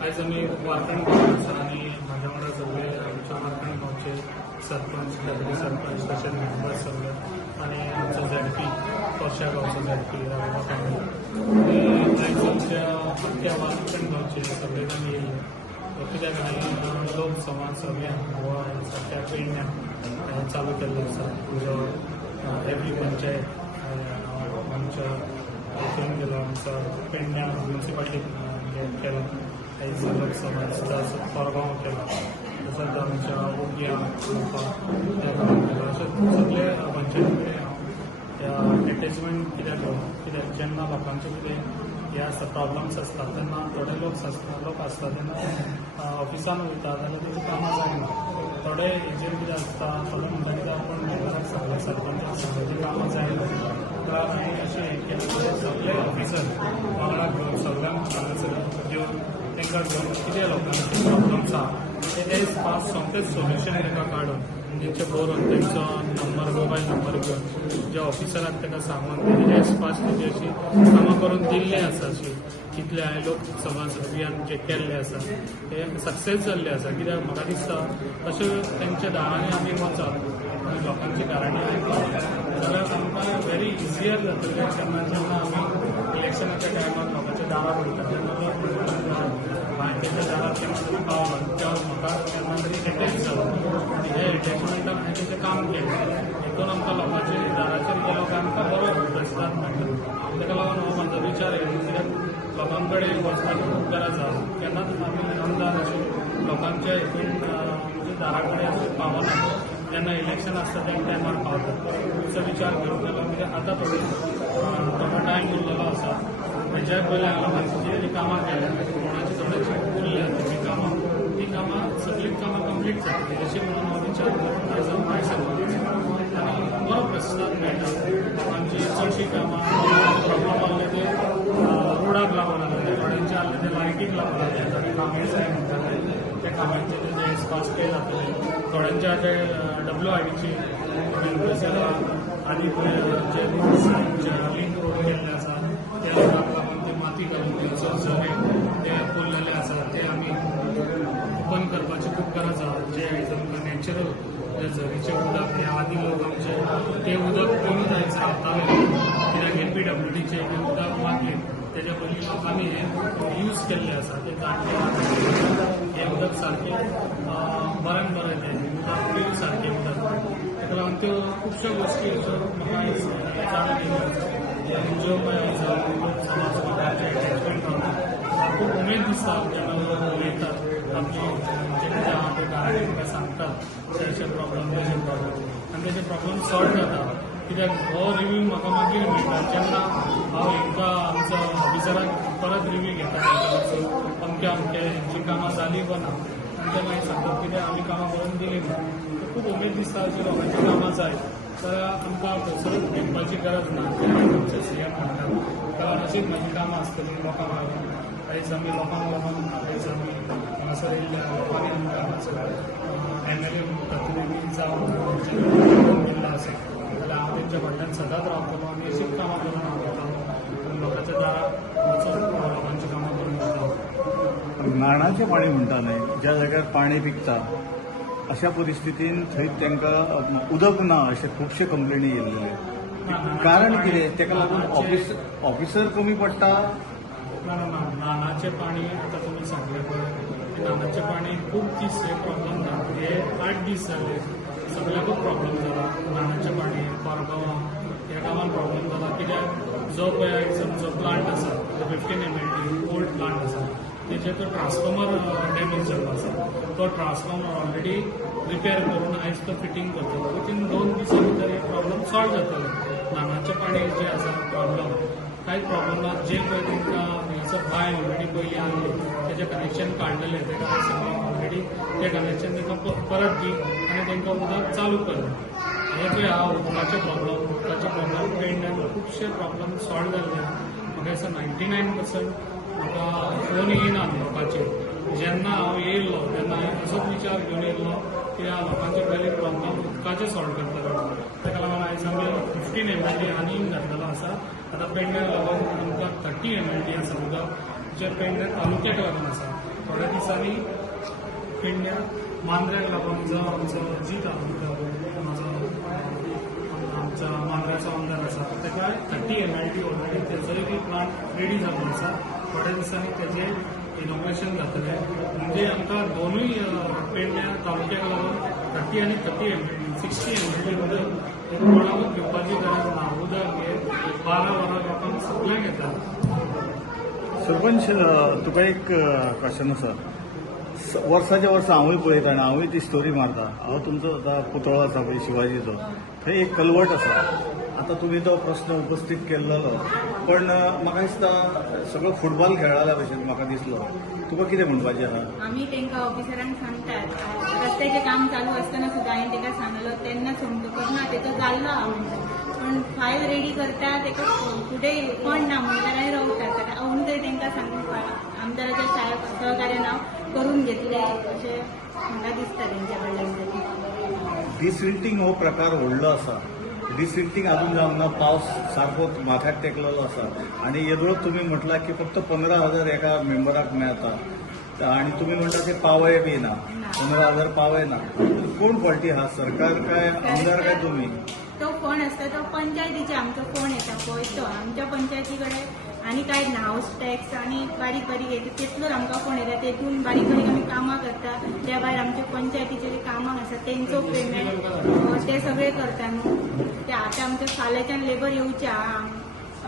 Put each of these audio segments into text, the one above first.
आज आम्ही वारकण गावाचा आणि माझ्या वांगडा सगळे आमच्या वारकण गावचे सरपंच डेप्युटी सरपंच तसेच मेंबर सगळे आणि आमचा झेडपी कोर्शा गावचा झेडपी राघवा फॅमिली आज आमच्या अख्ख्या वारकण गावचे सगळे जण येयले कित्याक हांवें लोक समाज सगळ्या गोवा सारक्या पेडण्यां चालू केल्लो आसा जो एवरी पंचायत आमच्या थंय गेलो आमचा पेडण्यां म्युनिसिपालिटीन केलो आयज लोक समाज तसोच कोरगांव केलो तसोच आमच्या ओग्या केलो अशें सगळे पंचायती कडेन हांव एटॅचमेंट कित्याक जेन्ना लोकांचें कितें हे आसता प्रॉब्लम्स आसता तेन्ना थोडे लोक आसता तेन्ना ऑफिसान वयता जाल्यार तेजी कामां जायना थोडे हेजेर कितें आसता थोडे म्हणटा कितें आपूण मेंबराक सांगलें सरपंचाक सांगलें तेजी कामां जायना हांवें अशें हें केलें सगळे ऑफिसर वांगडा घेवन सगळ्यांक हांगासर घेवन तांकां घेवन कितें लोकांचे प्रॉब्लम्स आहा ते फास्ट सोमतेच सोल्युशन तांकां काडून तेंचे बरोवन तेंचो नंबर मोबायल नंबर घेवन जे ऑफिसराक ताका सांगून तेजे फास्ट तेजी अशी कामां करून दिल्ले आसा अशी कितले हांवें लोक समाज अभियान जे केल्ले आसा ते सक्सेस जाल्ले आसा कित्याक म्हाका दिसता तशें तेंच्या दारांनी आमी वचप आनी लोकांची गाराणी आयकप जाल्यार आमकां व्हेरी इजियर जातलें जेन्ना आमी इलेक्शनाच्या टायमार लोकांच्या दारार वयता तेन्ना हांवें तेच्या दारार तेन्ना पावलो तेन्ना म्हाका केन्ना तरी एटॅच जालो आनी हे एटॅचमेंटान हांवें तेजें काम केलें हेतून आमकां लोकांच्या दाराचेर गेलो काय आमकां बरो प्रतिसाद मेळटा ताका लागून हो म्हाजो विचार येयलो कित्याक लोकां कडेन वचपाची खूब गरज आसा केन्नाच आमी आमदार अशें लोकांच्या हितून म्हणजे दारा कडेन अशें पावना जेन्ना इलेक्शन आसता त्या टायमार पावता असो विचार करूंक गेलो कित्याक आतां थोडो टायम उरलेलो आसा हेज्या पयलीं हांवें बाकीची कामां केल्या कोणाची थोडेशे उरल्या ती कामां सगळीं कामां कंप्लीट जातली अशें म्हणून हांव विचार करून एज अ वायस सरपंच आनी बरो प्रतिसाद मेळटा आमची चडशीं कामां प्रॉब्लम आहले ते रोडाक लागून आहले थोड्यांचे आहले ते लायटीक लागून आहले थोडे कामे जाय म्हणटाले त्या कामांचे ते फास्ट पे जातले थोड्यांचे आतां WIDची मेंबर्सां आनी जे लिंक रोड केल्ले आसा त्या रोडाक लागून ते माती घालून थंयसर झरे ते पडलेले आसा ते आमी ओपन करपाची खूब गरज आहा जे आमकां नॅचरल जे झरीचें उदक हे आदी लोक आमचे ते उदक पिवन आयज रावताले कित्याक LPWDचे हे उदक मागले तेजे पयलीं लोकांनी हे यूज केल्ले आसा ते जाणटे हे उदक सारकें बरें बरें तें उदक प्यूर सारकें उदक ताका लागून त्यो खुबश्यो गोश्टी अश्यो म्हाका आयज जाणून येयल्यो ज्यो पळय आयज लोक समाज एटॅचमेंट गावता खूब उमेद दिसता जेन्ना लोक उलयतात आपली जे कितें आहा ते गाराणी म्हाका सांगतात अशे प्रॉब्लम तशे प्रॉब्लम आनी तेजे प्रॉब्लम सॉल्व जाता कित्याक हो रिव्यू म्हाका मागीर मेळटा जेन्ना हांव हेंकां आमच्या ऑफिसराक परत रिव्यू घेता अमक्या हेंची कामां जालीं वा ना आनी ते मागीर सांगतात कित्याक आमी कामां करून दिलीं ना खूब उमेद दिसता अशी लोकांची कामां जाय जाल्यार आमकां खंयसरूच भेटपाची गरज ना आमचे CM म्हणटात कारण अशीच म्हाजी कामां आसतलीं लोकांक लागून आयज आमी लोकांक लागून आयज आमी हांगासर येयल्या लोकांनी आमकां हांगासर MLA प्रतिनिधी जावन गेल्लो आसा जाल्यार हांव तेंच्या फाटल्यान सदांच रावतलो आनी अशीच कामां करून हांव वयतलों आनी लोकांच्या दारार वचून लोकांची कामां करून दिता नारळाचें पाणी म्हणटाले ज्या जाग्यार पाणी पिकता अशा परिस्थितीन थंय तांकां उदक ना अशे खुबशे कंप्लेनी येयल्ले कारण कितें ताका लागून ऑफिसर कमी पडटा ना नानाचें पाणी आतां तुमी सांगलें पळय नानाचें पाणी खूब दीस हे प्रॉब्लम ना हे 8 दीस जाले सगळ्याकूच प्रॉब्लम जाला नानाचें पाणी कोरगांवां ह्या गांवांत प्रॉब्लम जाला कित्याक जो पळय आयज आमचो प्लांट आसा तो 15 MLD ओल्ड प्लांट आसा तेजे तो ट्रान्सफॉर्मर डॅमेज जाल्लो आसा तो ट्रान्सफॉर्मर ऑलरेडी रिपेर करून आयज तो फिटींग करतलो विथीन 2 दिसां भितर हे प्रॉब्लम सॉल्व जातले नानाचें पाणी जे आसा प्रॉब्लम कांयच प्रॉब्लम ना जे पळय तांकां हांगासर बांय ऑलरेडी पयलीं आहली तेजें कनेक्शन काडलेलें ताका सांगलें ऑलरेडी तें कनेक्शन तांकां परत दी आनी तांकां उदक चालू कर हे जे आहा उदकाचे प्रॉब्लम पेडण्यान खुबशे प्रॉब्लम सॉल्व जाल्ले म्हाका दिसता 99% म्हाका फोन येयना लोकांचे जेन्ना हांव येयल्लो तेन्ना असोच विचार घेवन येयल्लो की ह्या लोकांचे पयलीं प्रॉब्लम उदकाचे सॉल्व करतलो ताका लागून आयज आमी 15 MLD आनी घातलेलो आसा आतां पेडण्याक लागून आमकां 30 MLD आसा उदक जे पेडण्या तालुक्याक लागून आसा थोड्या दिसांनी पेडण्या मांद्र्याक लागून जो आमचो जीत आमचा मांद्र्याचो आमदार आसा ताका 30 MLT ऑलरेडी तेजोय बी प्लांट रेडी जाल्लो आसा. थोड्या दिसांनी तेजें इनॉग्रेशन जातलें. म्हणजे आमकां दोनूय पेडण्या तालुक्याक लागून 30 आनी 30 MLT 60 MLT उदक कोणाकूच घेवपाची गरज ना. उदक हे 12 वरां लोकांक सगळ्यांक येता. सरपंच तुका एक क्वेश्चन आसा. वर्साच्या वर्सा हांवूय पळयता आनी हांवूय ती स्टोरी मारता. हांव तुमचो आतां पुतळो आसा पळय शिवाजीचो, थंय एक कलवट आसा. आतां तुमी तो प्रश्न उपस्थित केल्लो, पण म्हाका दिसता सगळो फुटबॉल खेळाल्या भशेन म्हाका दिसलो. तुका कितें म्हणपाचें आहा? आम्ही तांकां ऑफिसरांक सांगतात. रस्त्याचें काम चालू आसतना सुद्दां हांवें ताका सांगलो तेन्ना समजूंकच ना तेचो जाल्लो आहा म्हणून. पण फायल रेडी करता ताका फुडें फंड ना म्हणल्यार हांवें रावतात. हांवून तरी तांकां सांगून आमदाराच्या सहकार्यान हांव करून घेतलें अशें म्हाका दिसता तेंच्या कडल्यान तरी. डिसिल्टिंग हो प्रकार व्हडलो आसा. डिसिल्टिंग अजून जावंक ना. पावस सारको माथ्याक टेकलेलो आसा आनी येदोळच तुमी म्हटला की फक्त 15,000 एका मेंबराक मेळटा आनी तुमी म्हणटा ते पावय बी ना. 15,000 पावय ना. कोण फाल्टी आहा, सरकार काय आमदार काय तुमी? तो फोन असता तो पंचायतीचे आमचो फोन येता पळय तो आमच्या पंचायती कडेन आनी कांय ना. हाऊस टॅक्स आनी बारीक बारीक येता तितलोच आमकां फोन येता. तेतून बारीक बारीक आमी कामां करता. त्या भायर आमच्या पंचायतीचे कामां आसा तेंचो पेमेंट ते सगळे करता न्हू. ते आतां आमच्या फाल्यांच्यान लेबर येवचे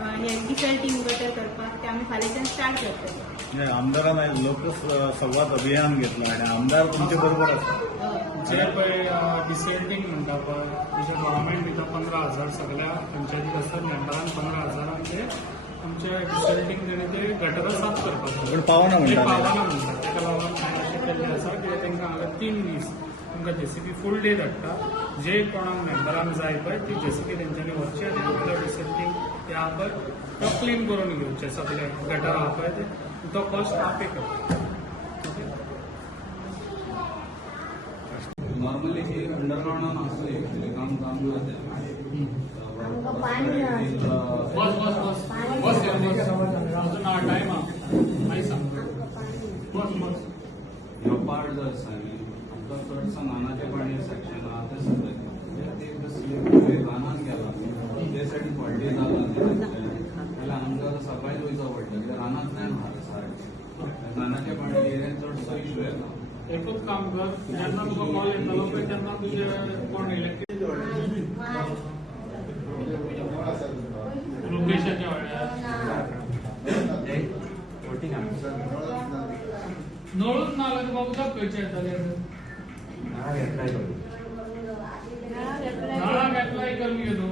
हे डिसल्टिंग गटर करपाक ते आमी फाल्यांच्यान स्टार्ट करतले. आमदारान आयज लोकसंवाद अभियान घेतला आनी आमदार तुमचे बरोबर आसा. जे पळय डिसेंटिंग म्हणटा पळय जशें गव्हर्मेंट दिता 15,000 सगळ्या पंचायतीक आसता मेंबरान 15,000 ते आमचे डिसेंटिंग तेणे ते गटरां साफ करपाक पण पावना म्हणटा पावना म्हणटा. ताका लागून हांवें अशें केल्लें आसा की तांकां हांगा 3 दीस तुमकां JCB फूल डे धाडटा. जे कोणाक मेंबरांक जाय पळय ती JCB तेंच्यांनी व्हरची आनी आपलं डिसेंटिंग ते आहा पळय तो क्लीन करून घेवचे सगळे गटर आहा पळय ते तो कॉस्ट हांव पे करता. नॉर्मली हे अंडरग्राउंड असले काम करते. बस बस बस बस अजून टायम मागीर सांग. बस बस ह्यो पार्ट जो आसा न्ही आमकां चडसो नानाचें पाणी सेक्शन आहा तें सगळें ते रानान गेला ते सायडीन फाल्टी जाला जाल्यार आमकां सकाळीं वयचो पडटा कित्याक रानांतल्यान सारकें नानाचें पाणी एरियेन चडसो इशू येता. एकूच काम कर जेन्ना तुका कॉल येतलो पळय तेन्ना तुजे कोण इलेक्ट्रीक लोकेशाच्या वाड्यार नळूच ना जाल्यार तुका उदक खंयचें येतलें? नळाक एप्लाय करूंक न्हू.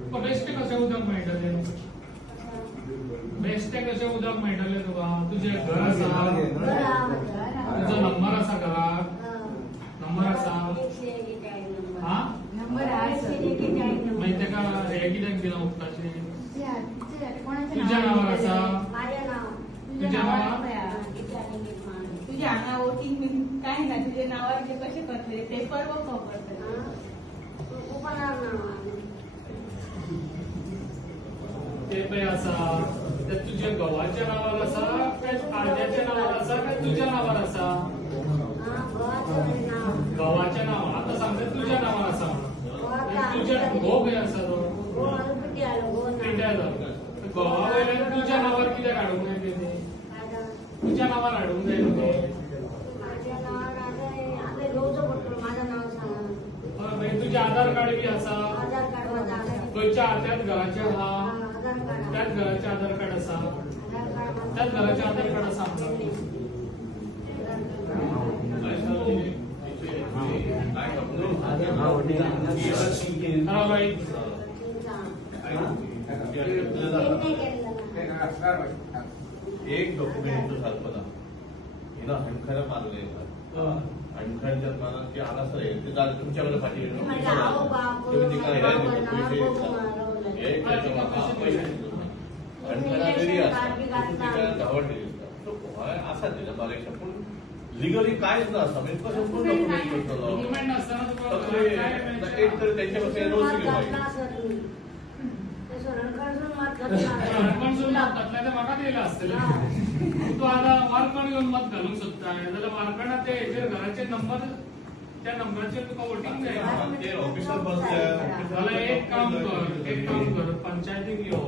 तुका बेश्टें कशें उदक मेळटलें? बेश्टें कशें उदक मेळटलें तुका? तुजें घर आसा? तुजो नंबर आसा घराक? नंबर आसा? हा? मागीर ताका हें कित्याक दिना उदकाचें? तुज्या नांवार आसा? तुज्या नांवार? तुझ्या हांगा वोटींग बीन कांय ना. तुजे नांवार ते कशें करतले पेपर वो करतले. ते पळय आसा ते तुज्या घोवाच्या नांवार आसा काय आज्याच्या नांवार आसा काय तुज्या नांवार आसा? घोवाच्या नांवार. आतां सांगता तुज्या नांवार आसा म्हणून. तुज्या घोव खंय आसा तो? पिड्ड्यार जालो. घोवा वयल्यान तुज्या नांवार कित्याक हाडूंक जाय ते? तुज्या नांवार हाडूंक जाय न्हू ते. मागीर तुजें आधार कार्ड बी आसा? खंयच्या त्याच घराचें आहा? त्याच घराचें आधार कार्ड आसा? त्याच घराचें आधार कार्ड आसा एक डॉक्युमेंट सारखं हिला हणखरं मारले हणखरच्या मला ते आला सर ते झालं तुमच्याकडे पाठी तुम्ही तिकडे हणखरा जरी असता धावड असा त्याच्या बारेक्षा पण लिगली कायच ना असं म्हणजे कसं पूर्ण डॉक्युमेंट करतो एक तर त्यांच्यापासून रोज घेऊन पण जो नातला ते म्हाका दिला आसतले तू आता वारकण घेऊन मत घालूंक सोदता जाल्यार वारकणा ते हेजेर घराचे नंबर त्या नंबराचेर तुका वोटिंग जाय ते ऑफिसर बसले जाल्यार एक काम कर पंचायतीक यो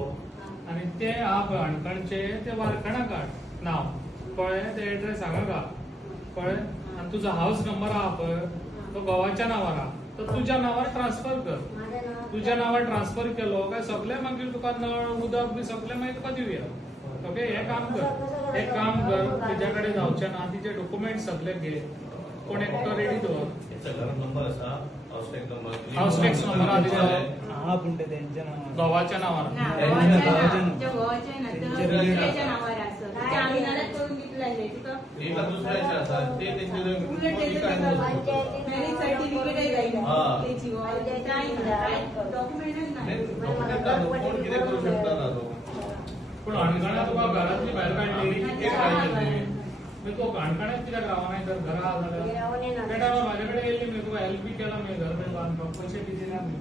आणि ते हा अणकणचे ते वारकणा काड नाव कळ्ळें ते एड्रेस हांगा घाल कळ्ळें आणि तुजो हाऊस नंबर आहा पळय तो घोवाच्या नांवार आहा तो तुज्या नांवार ट्रान्सफर कर तुज्या नांवार ट्रान्सफर केलो काय सगळें मागीर तुका नळ उदक बी सगळें मागीर तुका दिवया ओके हे काम कर तुज्या कडेन जावचें ना तिचे डॉक्युमेंट सगळे घे कोण एकटो रेडी दवर त्याचा घर नंबर असा house tax number house tax number आहा तिजो हा पण ते त्यांच्या नावावर घोवाच्या नांवार ना, आमच्या घोवाच्या ना, तर दुसऱ्याच्या नावावर असं. ते आम्ही नाल्यात करून दिलेले. तुका एका दुसऱ्याचे असतात ते उलट त्यांचे त्याचं मॅरेज सर्टिफिकेटही जाईल हा. त्याची काय डॉक्युमेंटच नाही कोण किती करू शकता ना तो पण अणकणा तुका घरातली भायर काडली कितें काडलें मागीर तो अणकण्यात कित्याक रावना नाही तर घरा आहा जाल्यार त्या टायमार म्हाजे कडेन येयल्ली मागीर तुका हेल्प बी केला मागीर घर बी बांदपाक पयशे बी दिला मागीर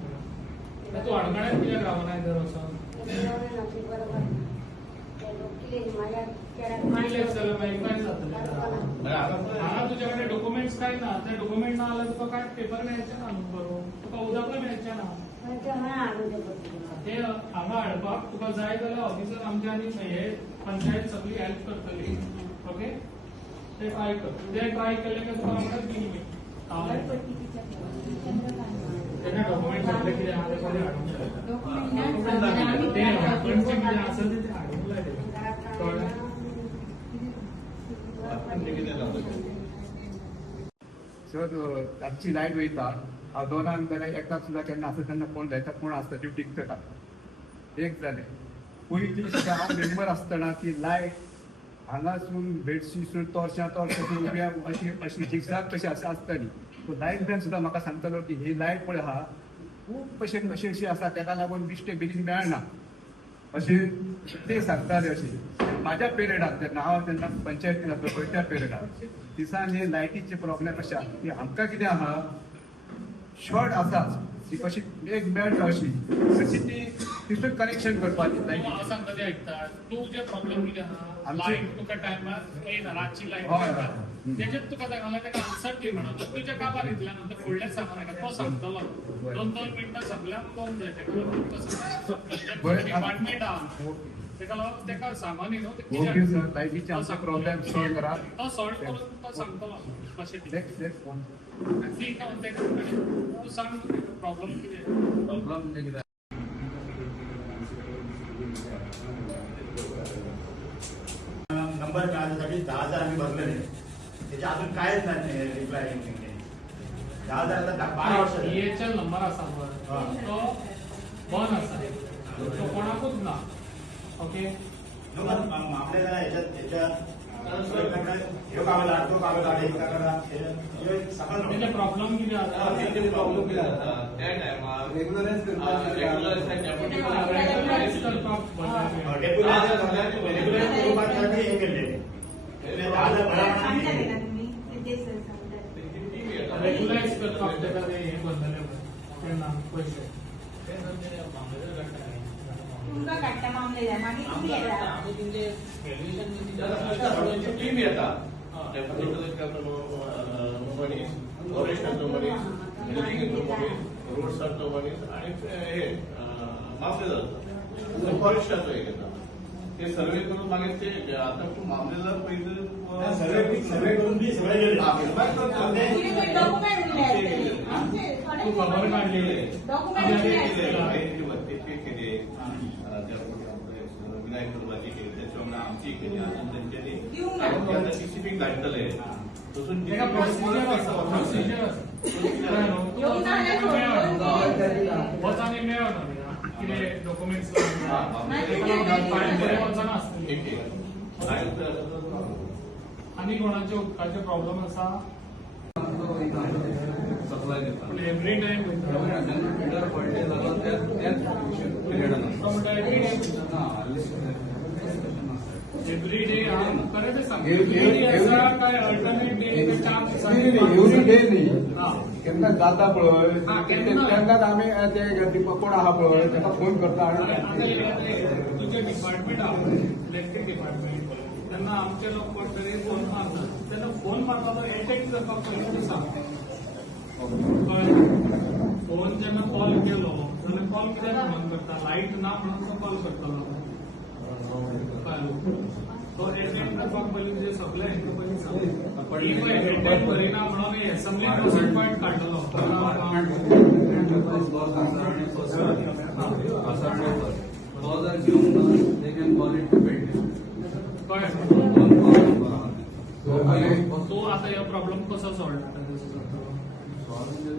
तूं अणकण्यात कित्याक रावना नाही तर वचोन कितलेच जाल्यार मागीर काय जातलें हांगा तुजे कडेन डॉक्युमेंट्स काय ना ते डॉक्युमेंट ना जाल्यार तुका काय पेपर मेळचे ना न्हू बरोवन तुका उदकूय मेळचें ना ते हांगा हाडपाक तुका जाय जाल्यार ऑफिसर आमचे आनी हे पंचायत सगळी हेल्प करतली ओके ते ट्राय कर ते ट्राय केले की तुका आमकां तीन तेन्ना डॉक्युमेंट सगळे कितें आहा ते सगळे हाडूंक जाय ते अणकणचें कितें आसा ते हाडूंक जाय कळ्ळें सर रातची लायट वयता हांव दोनांक जाल्यार एकाक सुद्दां केन्ना आसा तेन्ना फोन लायता कोण आसता ड्युटीक तेका एक जालें पयलीं हांव मेंबर आसतना ती लायट हांगासून बेडशीसून तोरशां उब्या अशी झिगझाग कशी आसताली लायट मॅन सुद्दां म्हाका सांगतालो की ही लायट पळय आहा खूब अशी अशी आसा तेका लागून बिश्टे बेगीन मेळना अशें ते सांगताले अशें म्हाज्या पिरियडाक तेन्ना हांव तेन्ना पंचायतीन आसलो पळय त्या पिरियडाक दिसान हे लायटीचे प्रॉब्लेम अशे आहा की आमकां कितें आहा शॉर्ट आसाच ती कशी एक मेळटा अशी ती तितून कनेक्शन करपाची हांव लायटी सांगता ते आयकता तुजे प्रॉब्लेम कितें आहा आमचे- लायट तुका टायमार येयना रातची लायट हय, येता हय. तेजेत तुका सांगला तेका आन्सर दी म्हणून तुज्या काबार इतल्या नंतर फुडलेच सांगना तो सांगतलो दोन मिनटां सगळ्यांक कळूंक जाय बरें, तेका डिपार्टमेंट आहा तेका सामान्य न्हू ते ओके कित्याक सर लायटीचे आमचे प्रॉब्लेम सॉल्व करा तो सॉल्व करून तो सांगतलो कशें ते नेक्स्ट नेक्स्ट वन ठीक आहे तेका तूं सांग प्रॉब्लेम कितें प्रॉब्लेम म्हणजे कितें नंबर मिळाल्यासाठी 10,000 आम्ही भरलेले त्याच्या अजून कायच नाही रिप्लाय 10,000 12 वर्ष झाली. EHL नंबर आसा पळय तो बंद आसा तो कोणाकूच ना ओके आपल्याला याच्यात ह्यो कागद हाड तो कागद हाड एक कागद हाड हे सगळं तेजे प्रॉब्लेम कितें आसा ते प्रॉब्लेम किती आता त्या टायमार रेग्युलराइज रेग्युलर स्वरूपात त्याने हे केले 10,000 भरा सांगताले ना तुम्ही ते सर सांगतात रेग्युलाइज करपाक तेका ते हे बंदले तेन्ना पयशे तुमकां काडटा मामले जाय मागीर तुम्ही येता टीम येतात रोड सरतो मनीस आणि हे मामलेदार फॉरेस्टाचो एक येता ते सर्वे करून मागीर ते आता मामलेदार पयलीं सर्वे करून बी सगळे गेले डॉक्युमेंट दिले आमचे तू खबर काढली डॉक्युमेंट दिले विनायक कुटुंबाची केली त्याच्यामुळे आमची केली अजून येऊन त्यांच्यानी स्पेसिफिक धाडटले तसून तेका प्रोसिजर आसा प्रोसिजर येऊन जाल्यार सोडून वचांनी मेळना कितें डॉक्युमेंट्स मागीर फायल करून वचना आसतली एक आनी कोणाचे उदकाचे प्रॉब्लेम आसा सप्लाय घेतात every time every day correct सांग काय अल्टरनेट डे चान्स एवढी डे नाही हा केन्ना जाता पळय हा, केन्ना. तेन्नाच आमी ते कोण आहा पळय ताका फोन करता आता आणि तुझे तुझे डिपार्टमेंट आहा इलेक्ट्रीक डिपार्टमेंट तेन्ना आमचे लोक कोण तरी फोन मारतात तेन्ना फोन मारता तो एटेक करपाक पयलीं तूं सांग फोन जेन्ना कॉल केलो जाल्यार कॉल कित्याक म्हणून करता लायट ना म्हणून तो कॉल करतलो तो एटेंड करपाक पयलीं तुजे सगळे हेंका पयलीं सांग एटेंड करिना म्हणून एसेंब्ली प्रोसेस पॉयंट काडटलो तो जर घेऊन ना ते can call it to painting तो आता हे प्रॉब्लेम कसो सॉल्व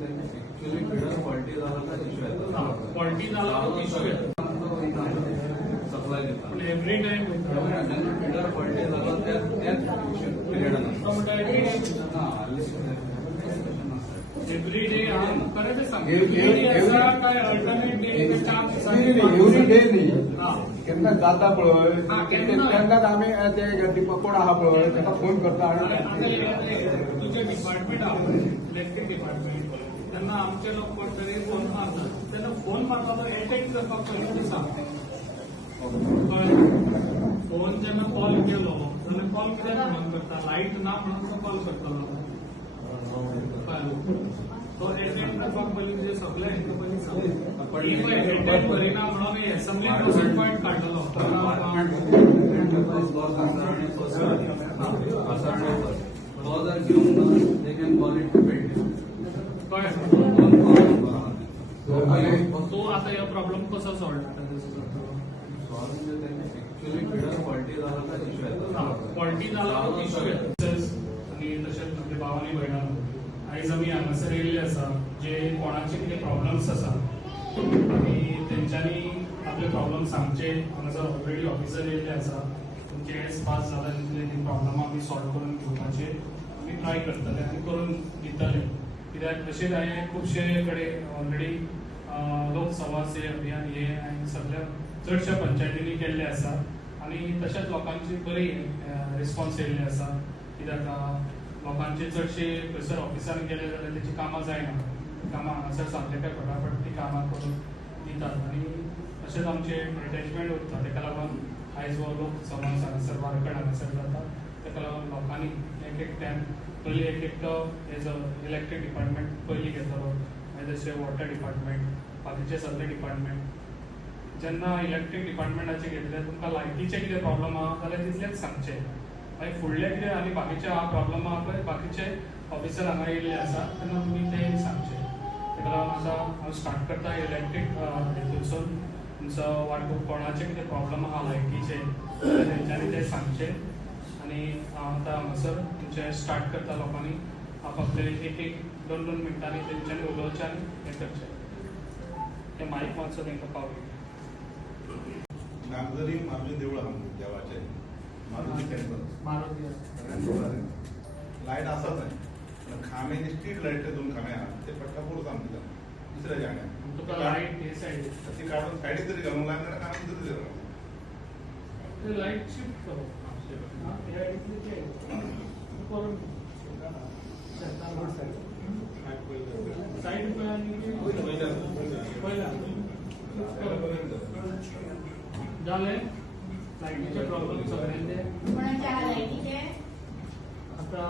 ऍक्च्युअली फिडर फॉल्टी झाला का इश्यू येतो फॉल्टी झाला इश्यू येतो सप्लाय देतात पण एव्हरी टाइम फिडर फॉल्टी झाला त्याच एव्हरी डे खरं ते सांग काय अल्टरनेट डे चान्स एवढी डे नाही हा केन्ना जाता पळय हा, केन्ना. तेन्नाच आमी ते कोण आहा पळय ताका फोन करता तुझे आणि डिपार्टमेंट आहा इलेक्ट्रीक डिपार्टमेंट तेन्ना आमचे लोक कोण तरी फोन मारतात तेन्ना फोन मारता तो एटेक करपाक पयलीं तूं सांग फोन जेन्ना कॉल केलो जाल्यार कॉल कित्याक म्हणून करता लायट ना म्हणून तो कॉल करतलो तो एटेंड करपाक पयलीं तुजे सगळे हेंका पयलीं सांग एटेंड करिना म्हणून एसेंब्ली प्रोसेस पॉयंट काडटलो तो जर घेऊन ना ते can call it to painting तो आता हे प्रॉब्लेम कसो सॉल्व ऍक्च्युअली फिडर फॉल्टी झाला का इश्यू येतो फॉल्टी झाला इश्यू येतो आणि तशेंच आपल्या भावानी भयणां आयज आमी हांगासर येयल्ले आसा जे कोणाचे कितें प्रॉब्लम्स आसा आनी तेंच्यांनी आपले प्रॉब्लम सांगचे हांगासर ऑलरेडी ऑफिसर येयल्ले आसा तुमचे एज पास जाला तितले प्रॉब्लम आमी सॉल्व करून घेवपाचे आमी ट्राय करतले आनी करून दितले कित्याक तशेंच हांवें खुबशे कडेन ऑलरेडी लोकसंवाद से अभियान हे हांवें सगळ्या चडशा पंचायतींनी केल्ले आसा आनी तशेंच लोकांची बरी रिस्पॉन्स येयल्ले आसा कित्याक लोकांचे चडशे खंयसर ऑफिसान गेले जाल्यार तेची कामां जायना कामां हांगासर सांगले काय फटाफट ती कामां करून दितात आनी तशेंच आमचे एटॅचमेंट उरता ताका लागून आयज हो लोकसंवाद हांगासर वारकड हांगासर जाता ताका लागून लोकांनी एक एकट्यान पयलीं एक एकटो एज अ इलेक्ट्रीक डिपार्टमेंट पयलीं घेतलो मागीर तशें वॉटर डिपार्टमेंट बाकीचे सगळे डिपार्टमेंट जेन्ना इलेक्ट्रीक डिपार्टमेंटाचे घेतले तुमकां लायटीचे कितें प्रॉब्लम आहा जाल्यार तितलेंच सांगचें मागीर फुडले कितें आनी बाकीचे प्रॉब्लम आहा पळय बाकीचे ऑफिसर हांगा येयल्ले आसा तेन्ना तुमी ते सांगचे ताका लागून आतां हांव स्टार्ट करता इलेक्ट्रीक हेतूंतसून तुमचो वाटो कोणाचे कितें प्रॉब्लम आहा लायटीचे तेंच्यांनी ते सांगचे आनी हांव आतां हांगासर तुमचे स्टार्ट करता लोकांनी आपले एक एक 2-2 मिनटांनी तेंच्यांनी उलोवचें आनी हें करचें ते माईक मातसो तांकां पावय नागझरी मारुती देवूळ आहा देवाचें मारुती टेंपल मारुती लायट आसाच आहे पण खांबे स्ट्रीट लायट 2 खांबे आहात ते पट्टा पुरता आमच्या दुसऱ्या जाग्यार तुका लायट हे सायडीक ती काढून सायडीक तरी घालूंक लायना जाल्यार काम तरी घालूंक ते लाईट शिफ्ट करो त्या इथले ते करून साईड झाले लाईटीचे प्रॉब्लेम सगळ्यांचे कोणाचे आहा लायटीचे आता